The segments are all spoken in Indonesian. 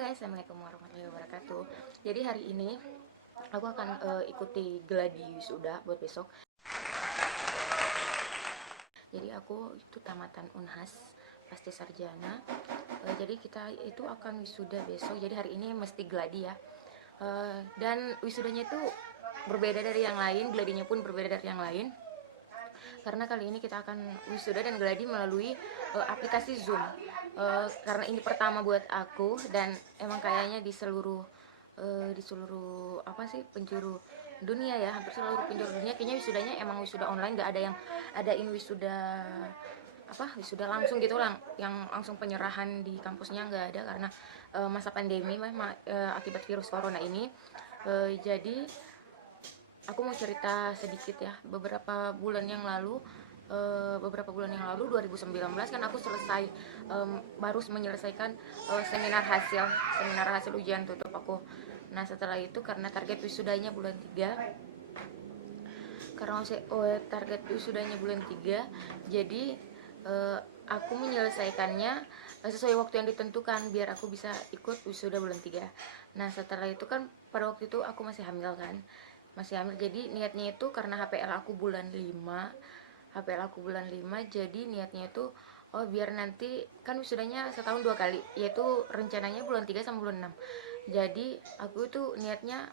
guys, assalamualaikum warahmatullahi wabarakatuh. Jadi hari ini aku akan ikuti gladi wisuda buat besok. Jadi aku itu tamatan Unhas pasti sarjana. Jadi kita itu akan wisuda besok. Jadi hari ini mesti gladi ya. Dan wisudanya itu berbeda dari yang lain, gladinya pun berbeda dari yang lain. Karena kali ini kita akan wisuda dan gladi melalui aplikasi Zoom. Karena ini pertama buat aku dan emang kayaknya di seluruh apa sih penjuru dunia ya, hampir seluruh penjuru dunia kayaknya wisudanya emang wisuda online, nggak ada yang adain wisuda wisuda langsung gitu yang langsung penyerahan di kampusnya, nggak ada karena masa pandemi akibat virus corona ini. Jadi aku mau cerita sedikit ya. Beberapa bulan yang lalu 2019 kan aku selesai baru menyelesaikan seminar hasil ujian tutup aku. Nah setelah itu karena target wisudanya bulan 3, jadi aku menyelesaikannya sesuai waktu yang ditentukan biar aku bisa ikut wisuda bulan 3. Nah setelah itu kan pada waktu itu aku masih hamil kan, jadi niatnya itu karena HPL aku bulan 5, jadi niatnya itu biar nanti kan wisudanya setahun 2 kali, yaitu rencananya bulan 3 sama bulan 6. Jadi aku itu niatnya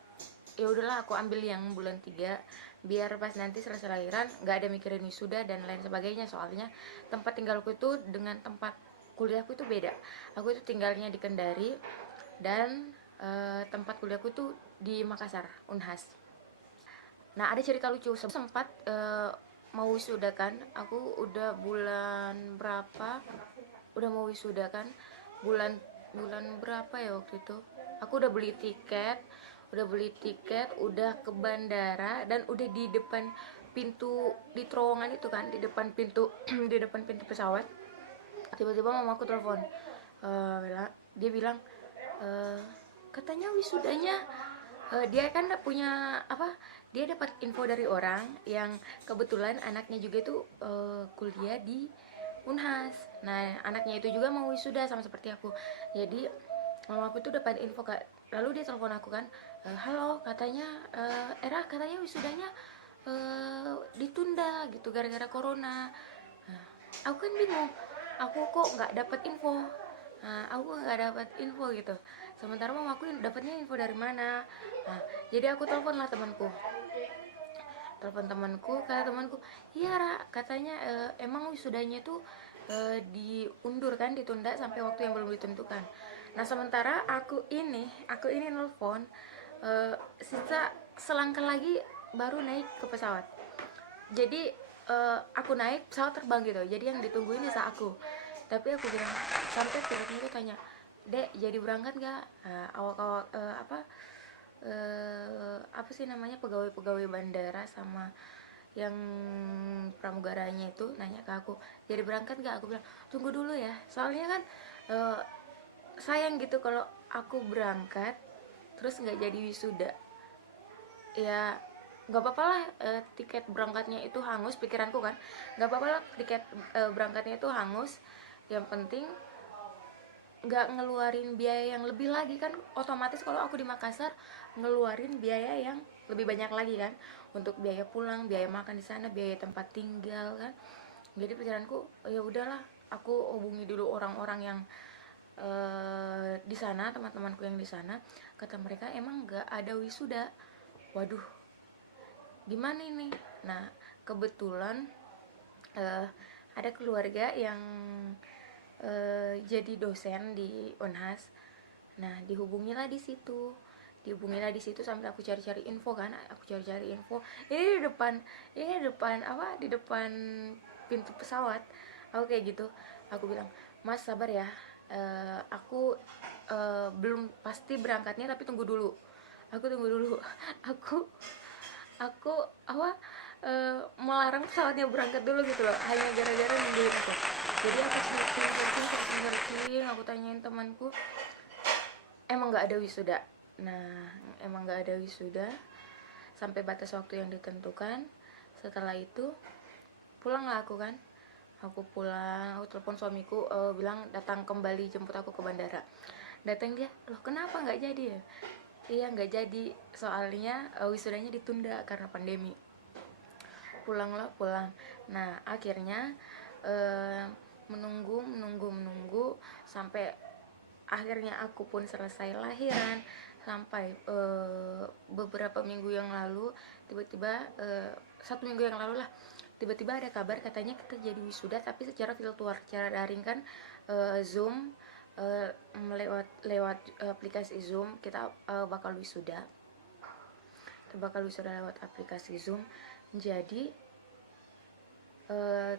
ya udahlah aku ambil yang bulan 3 biar pas nanti selesai lahiran nggak ada mikirin wisuda dan lain sebagainya. Soalnya tempat tinggalku itu dengan tempat kuliahku itu beda. Aku itu tinggalnya di Kendari dan tempat kuliahku itu di Makassar, Unhas. Nah ada cerita lucu, sempat mau wisuda kan, aku udah bulan berapa udah mau wisuda kan, bulan berapa ya waktu itu, aku udah beli tiket, udah ke bandara dan udah di depan pintu, di terowongan itu kan, di depan pintu di depan pintu pesawat. Tiba-tiba mamaku telepon, dia bilang katanya wisudanya dia kan punya dia dapat info dari orang yang kebetulan anaknya juga itu kuliah di Unhas. Nah anaknya itu juga mau wisuda sama seperti aku. Jadi mama aku tuh dapat info kak, lalu dia telepon aku kan, halo katanya Era katanya wisudanya ditunda gitu gara-gara corona. Nah, aku kan bingung, aku kok nggak dapat info. Gitu. Sementara mama aku dapatnya info dari mana? Nah, jadi aku telepon temanku, kata temanku, iya Ra, katanya emang wisudanya tuh diundur kan, ditunda sampai waktu yang belum ditentukan. Nah sementara aku ini nelpon sisa selangkah lagi baru naik ke pesawat. Jadi aku naik pesawat terbang gitu, jadi yang ditungguin Nisa aku. Tapi aku bilang, sampai pilotnya itu tanya, Dek jadi berangkat gak? Awak-awak apa sih namanya, pegawai bandara sama yang pramugaranya itu nanya ke aku, jadi berangkat gak? Aku bilang tunggu dulu ya, soalnya kan sayang gitu kalau aku berangkat terus nggak jadi wisuda. Ya nggak apa-apa lah, tiket berangkatnya itu hangus, pikiranku kan, nggak apa-apa lah tiket berangkatnya itu hangus, yang penting nggak ngeluarin biaya yang lebih lagi kan. Otomatis kalau aku di Makassar ngeluarin biaya yang lebih banyak lagi kan, untuk biaya pulang, biaya makan di sana, biaya tempat tinggal kan. Jadi pikiranku ya udahlah, aku hubungi dulu orang-orang yang di sana, teman-temanku yang di sana. Kata mereka emang nggak ada wisuda. Waduh, gimana ini? Nah kebetulan ada keluarga yang jadi dosen di Unhas. Nah dihubungilah di situ sampai aku cari-cari info kan, ini di depan pintu pesawat. Aku kayak gitu, aku bilang, Mas sabar ya, aku belum pasti berangkatnya tapi tunggu dulu. aku aku melarang pesawatnya berangkat dulu gitu loh, hanya gara-gara nungguin aku. Jadi aku searching, aku tanyain temanku, emang nggak ada wisuda. Nah emang nggak ada wisuda sampai batas waktu yang ditentukan. Setelah itu pulanglah aku kan, aku telepon suamiku, bilang datang kembali jemput aku ke bandara. Datang dia, loh kenapa nggak jadi ya? Iya nggak jadi, soalnya wisudanya ditunda karena pandemi. Pulanglah pulang. Nah akhirnya menunggu sampai akhirnya aku pun selesai lahiran. Sampai beberapa minggu yang lalu, tiba-tiba 1 minggu yang lalu lah, tiba-tiba ada kabar katanya kita jadi wisuda tapi secara virtual, secara daring kan, Zoom, lewat aplikasi Zoom kita bakal wisuda. Lewat aplikasi Zoom. Jadi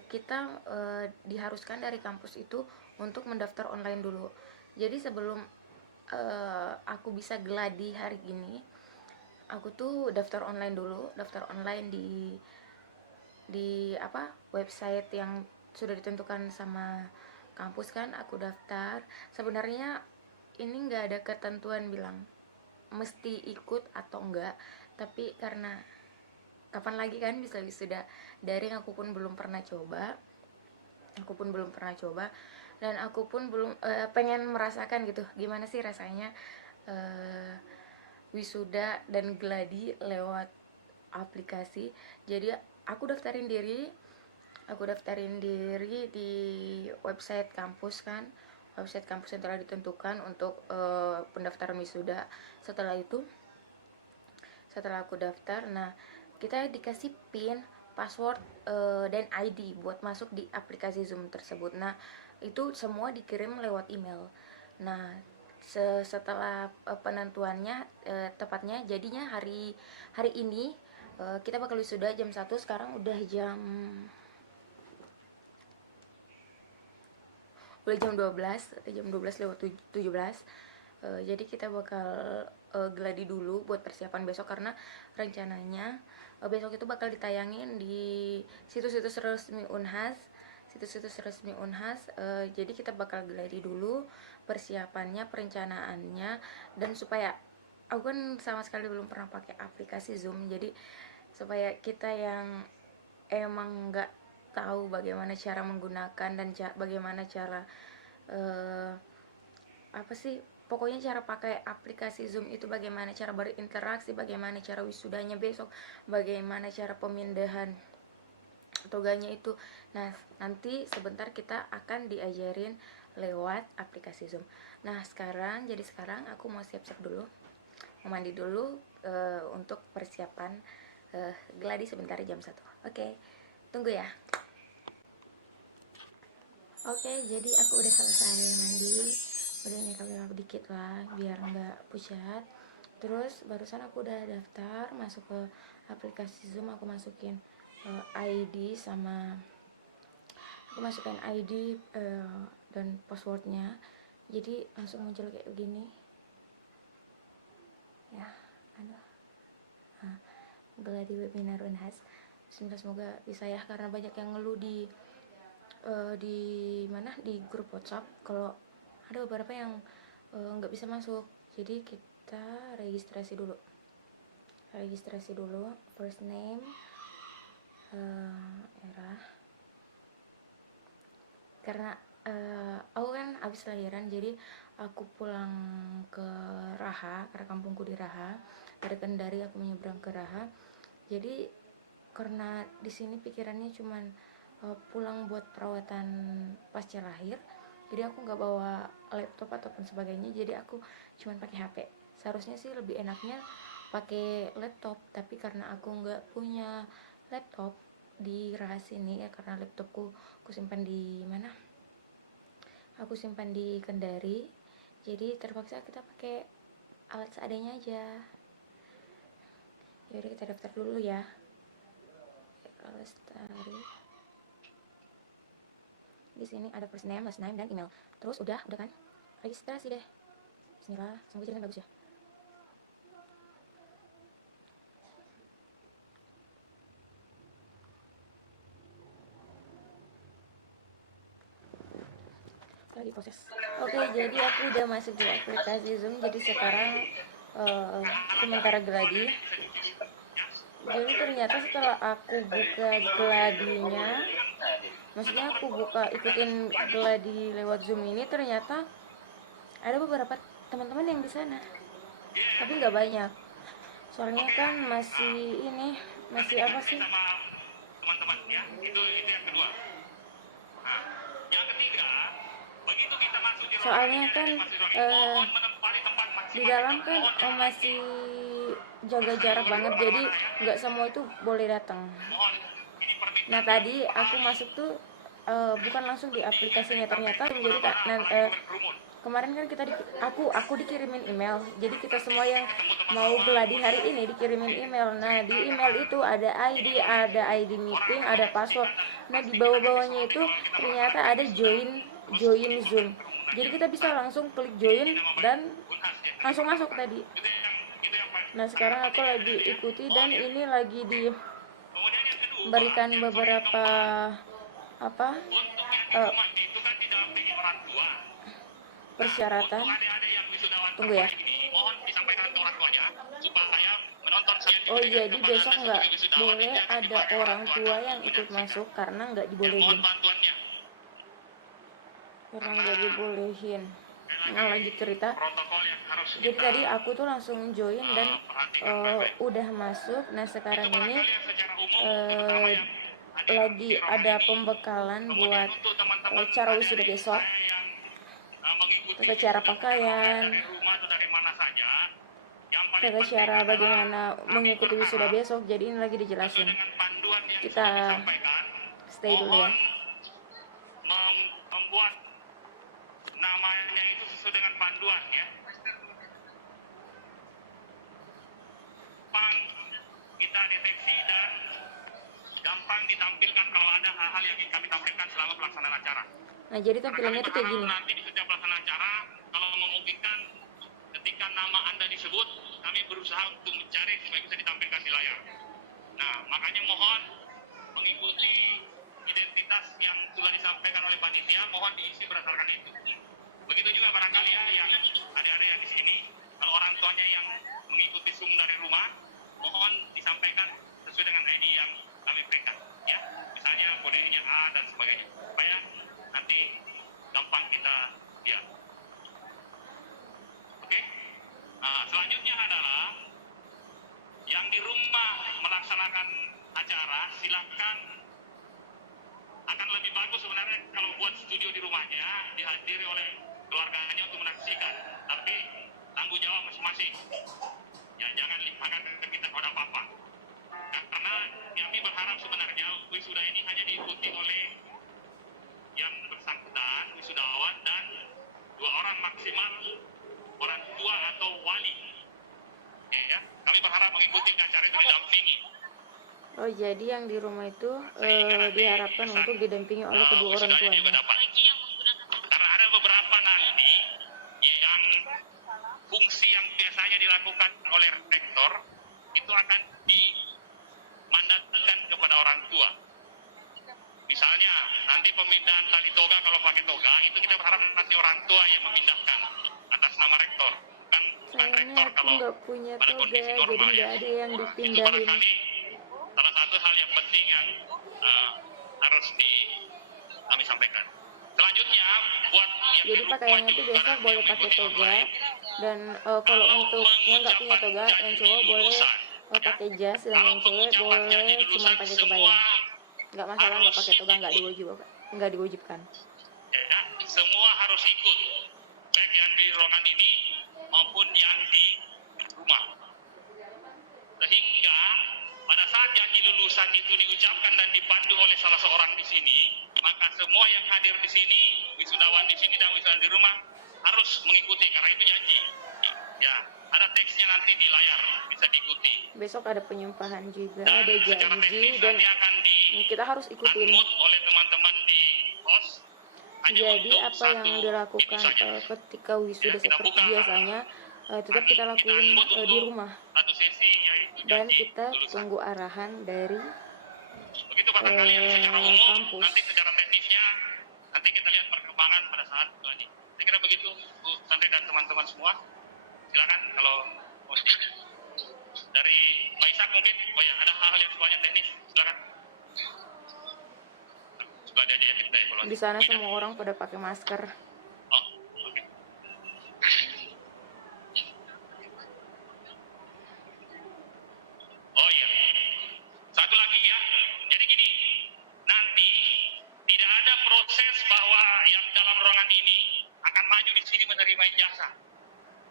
kita diharuskan dari kampus itu untuk mendaftar online dulu. Jadi sebelum aku bisa gladi hari ini, aku tuh daftar online dulu, daftar online di apa, website yang sudah ditentukan sama kampus kan. Aku daftar. Sebenarnya ini nggak ada ketentuan bilang mesti ikut atau enggak, tapi karena kapan lagi kan bisa wisuda daring, aku pun belum pernah coba dan aku pun belum pengen merasakan gitu gimana sih rasanya wisuda dan gladi lewat aplikasi. Jadi aku daftarin diri di website kampus kan, website kampus yang telah ditentukan untuk pendaftaran wisuda. Setelah aku daftar, nah kita dikasih PIN, password, dan ID buat masuk di aplikasi Zoom tersebut. Nah itu semua dikirim lewat email. Nah setelah penentuannya, tepatnya jadinya hari ini, kita bakal wisuda jam 1. Sekarang udah jam 12 lewat 17. Jadi kita bakal gladi dulu buat persiapan besok, karena rencananya besok itu bakal ditayangin di situs-situs resmi Unhas. Jadi kita bakal gladi dulu persiapannya, perencanaannya, dan supaya aku kan sama sekali belum pernah pakai aplikasi Zoom, jadi supaya kita yang emang nggak tahu bagaimana cara menggunakan dan bagaimana cara apa sih, pokoknya cara pakai aplikasi Zoom itu, bagaimana cara berinteraksi, bagaimana cara wisudanya besok, bagaimana cara pemindahan toganya itu. Nah nanti sebentar kita akan diajarin lewat aplikasi Zoom. Nah sekarang aku mau siap-siap dulu, mau mandi dulu untuk persiapan gladi sebentar jam 1. Oke, tunggu ya. Oke, jadi aku udah selesai mandi, udah makeup dikit lah biar nggak pucat. Terus barusan aku udah daftar masuk ke aplikasi Zoom. Aku masukin ID dan passwordnya. Jadi langsung muncul kayak begini ya. Gladi webinar Unhas. Bismillah, semoga bisa ya, karena banyak yang ngeluh di grup WhatsApp kalau ada beberapa yang nggak bisa masuk. Jadi kita registrasi dulu, first name, era, karena aku kan abis lahiran, jadi aku pulang ke Raha, karena kampungku di Raha. Dari Kendari aku menyeberang ke Raha. Jadi karena di sini pikirannya cuman pulang buat perawatan pasca lahir, jadi aku nggak bawa laptop ataupun sebagainya, jadi aku cuman pakai HP. Seharusnya sih lebih enaknya pakai laptop, tapi karena aku nggak punya laptop di Raha sini ya, karena laptopku aku simpan di mana, aku simpan di Kendari, jadi terpaksa kita pakai alat seadanya aja. Jadi kita daftar dulu ya. Lestari. Di sini ada first name, last name, dan email. Terus udah kan? Registrasi deh. Bismillah, semoga jalan bagus ya. Lagi proses. Oke, jadi aku udah masuk di aplikasi Zoom. Jadi sekarang sementara gladi. Jadi ternyata setelah aku buka gladinya, maksudnya aku ikutin gladi lewat Zoom ini, ternyata ada beberapa teman-teman yang di sana, tapi nggak banyak. Soalnya kan masih apa sih? Teman-teman ya, itu yang kedua. Nah, yang ketiga, begitu kita masuk di Soalnya kan mohon menempati tempat di maksimal dalam kan masih jaga jarak banget, jadi nggak semua itu boleh datang. mohon ini permintaan. Nah tadi aku masuk tuh bukan langsung di aplikasinya, ternyata jadi kemarin kan aku dikirimin email, jadi kita semua yang mau geladi hari ini dikirimin email. Nah di email itu ada ID meeting, ada password. Nah di bawah-bawahnya itu ternyata ada join Zoom, jadi kita bisa langsung klik join dan langsung masuk tadi. Nah sekarang aku lagi ikuti dan ini lagi diberikan beberapa apa persyaratan. Tunggu ya. Oh jadi besok nggak boleh ada orang tua yang ikut masuk karena nggak dibolehin. Nah lanjut cerita. Jadi tadi aku tuh langsung join dan udah masuk. Nah sekarang ini lagi ada pembekalan buat cara wisuda besok, tata cara pakaian, tata cara bagaimana mengikuti wisuda besok. Jadi ini lagi dijelasin. Kita stay dulu ya. Membuat namanya itu sesuai dengan panduan ya. Kita deteksi dan gampang ditampilkan kalau ada hal-hal yang ingin kami tampilkan selama pelaksanaan acara. Nah jadi tampilannya tuh kayak gini. Nanti di setiap pelaksanaan acara, kalau memungkinkan ketika nama Anda disebut, kami berusaha untuk mencari supaya bisa ditampilkan di layar. Nah makanya mohon mengikuti identitas yang sudah disampaikan oleh panitia, mohon diisi berdasarkan itu. Begitu juga barangkali ya yang adik-adik yang di sini, kalau orang tuanya yang mengikuti Zoom dari rumah, mohon disampaikan sesuai dengan ID yang kami berikan, ya. Misalnya kodenya A dan sebagainya, supaya nanti gampang kita lihat. Oke. Nah, selanjutnya adalah yang di rumah melaksanakan acara, silakan. Akan lebih bagus sebenarnya kalau buat studio di rumahnya dihadiri oleh keluarganya untuk menyaksikan, tapi tanggung jawab masing-masing. Ya jangan limpahkan ke kita kalau ada apa-apa. Karena kami berharap sebenarnya wisuda ini hanya diikuti oleh yang bersangkutan, wisudawan dan 2 orang maksimal orang tua atau wali. Ya, kami berharap mengikuti acara itu didampingi. Oh jadi yang di rumah itu diharapkan untuk didampingi oleh kedua orang tuanya. Karena ada beberapa nanti yang fungsi yang biasanya dilakukan oleh rektor itu akan dimandatkan kepada orang tua. Misalnya nanti pemindahan tali toga, kalau pakai toga itu kita berharap nanti orang tua yang memindahkan atas nama rektor. Bukan rektor kalau nggak punya pada toga, kondisi jadi normal nggak ya. ada yang Itu dipindahin. barangkali salah satu hal yang penting yang harus kami sampaikan. Selanjutnya buat jadi pakaiannya itu besok boleh pakai toga, dan kalau untuk yang nggak punya toga, yang cowok boleh pakai jas, dan yang cewek boleh cuma pakai kebaya. Nggak masalah nggak pakai toga, nggak diwajibkan. Ya, semua harus ikut, baik yang di ruangan ini maupun yang di rumah. Sehingga pada saat janji lulusan itu diucapkan dan dipandu oleh salah seorang di sini, maka semua yang hadir di sini, wisudawan di sini dan wisudawan di rumah harus mengikuti karena itu janji. Ya, ada teksnya nanti di layar, bisa diikuti. Besok ada penyumpahan juga, ada janji, dan kita harus ikutin. Oleh teman-teman di pos. Jadi apa yang dilakukan ketika wisuda seperti biasanya tetap kita lakuin di rumah, dan kita tunggu arahan dari kampus. Nanti secara teknisnya nanti kita lihat perkembangan pada saat ini. Saya kira begitu Bu Sandri dan teman-teman semua. Silakan kalau dari Pak Ishak mungkin, ya ada hal-hal yang semuanya teknis, silakan. Di sana semua orang pada pakai masker. Oh, okay.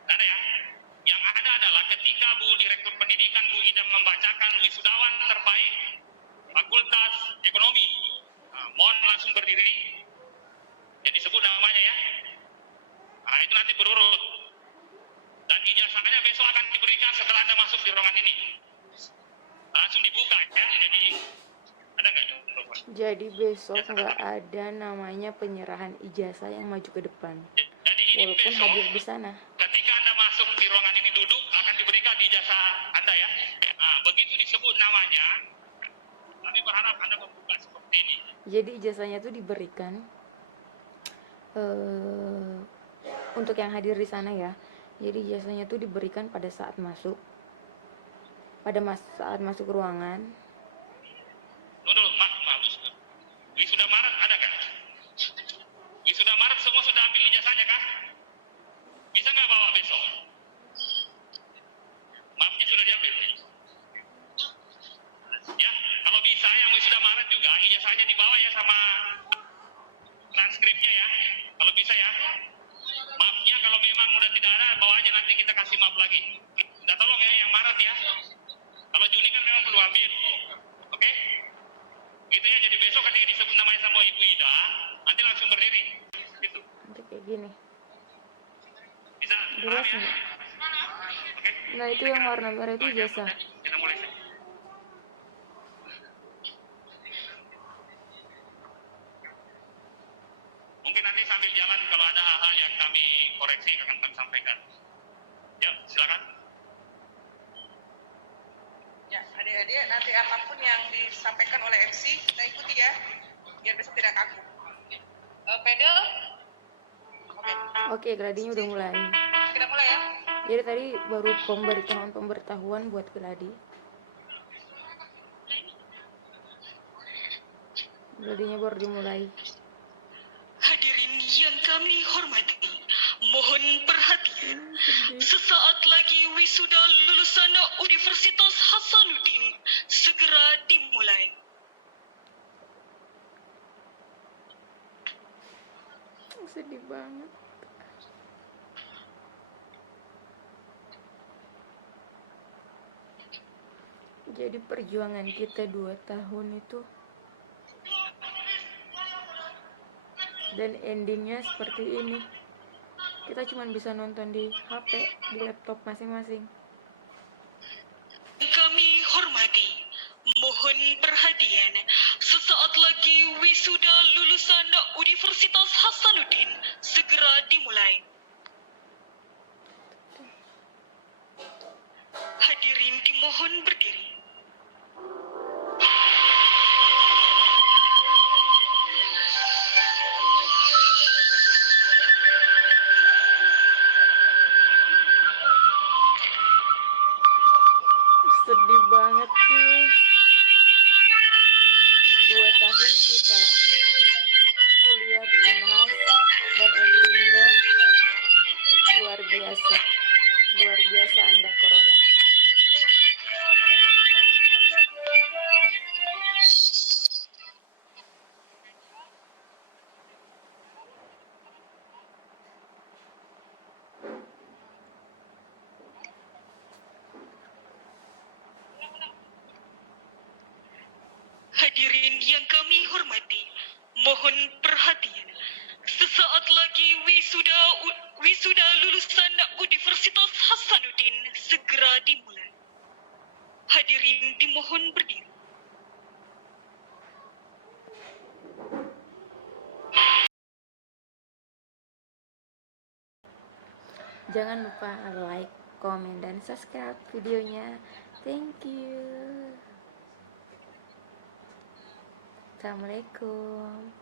Ada ya? Yang ada adalah ketika Bu Direktur Pendidikan Bu Ida membacakan wisudawan terbaik Fakultas Ekonomi. Nah, mohon langsung berdiri. Jadi sebut namanya ya. Nah, itu nanti berurut. Dan ijazahnya besok akan diberikan setelah Anda masuk di ruangan ini. Langsung dibuka ya. Jadi ada nggak? Jadi besok nggak ada namanya penyerahan ijazah yang maju ke depan. Jadi ini Walaupun besok, hadir di sana. ketika Anda masuk di ruangan ini duduk, akan diberikan ijazah Anda ya. Nah, begitu disebut namanya, kami berharap Anda membuka seperti ini. Jadi ijazahnya itu diberikan untuk yang hadir di sana ya. Jadi ijazahnya itu diberikan pada saat masuk, saat masuk ruangan. Dulu, maaf. Wisuda Maret ada kan? Wisuda Maret semua sudah ambil ijazahnya kah? Bisa nggak bawa besok? Maafnya sudah diambil. Ya, kalau bisa yang wisuda Maret juga ijazahnya dibawa ya sama transkripnya ya. Kalau bisa ya. Maafnya kalau memang udah tidak ada, bawa aja nanti kita kasih maaf lagi. Minta tolong ya yang Maret ya. Kalau Juni kan memang perlu ambil. Oke? Gitu ya, jadi besok ketika disebut namanya sama Ibu Ida, nanti langsung berdiri. Gitu. Nanti kayak gini. Bisa? Jelas Paham ya? nggak? Oke? Nah itu yang warna merah itu ijazah. Kita mulai saja. Mungkin nanti sambil jalan kalau ada hal-hal yang kami koreksi akan kami sampaikan. Ya, silakan. Ya, adik-adik nanti apapun yang disampaikan oleh MC kita ikuti ya, biar besok tidak kaku. Pedel? Oke. Oke, gladinya udah mulai. Kita mulai ya. Jadi tadi baru pemberitahuan buat Gladi. Gladinya baru dimulai. Hadirin yang kami hormati, mohon perhatian. Sesaat lagi wisuda lulusan Universitas Hasanuddin segera dimulai. Sedih banget. Jadi perjuangan kita 2 tahun itu, dan endingnya seperti ini. Kita cuma bisa nonton di HP, di laptop masing-masing. Kami hormati, mohon perhatian. Sesaat lagi wisuda lulusan Universitas Hasanuddin segera dimulai. Hadirin dimohon berdiri. Sedih banget sih. 2 tahun kita kuliah di Unhas dan endingnya luar biasa. Luar biasa Anda Corona. Hadirin yang kami hormati, mohon perhatian. Sesaat lagi wisuda lulusan Universitas Hasanuddin segera dimulai. Hadirin dimohon berdiri. Jangan lupa like, komen, dan subscribe videonya. Thank you. Assalamualaikum.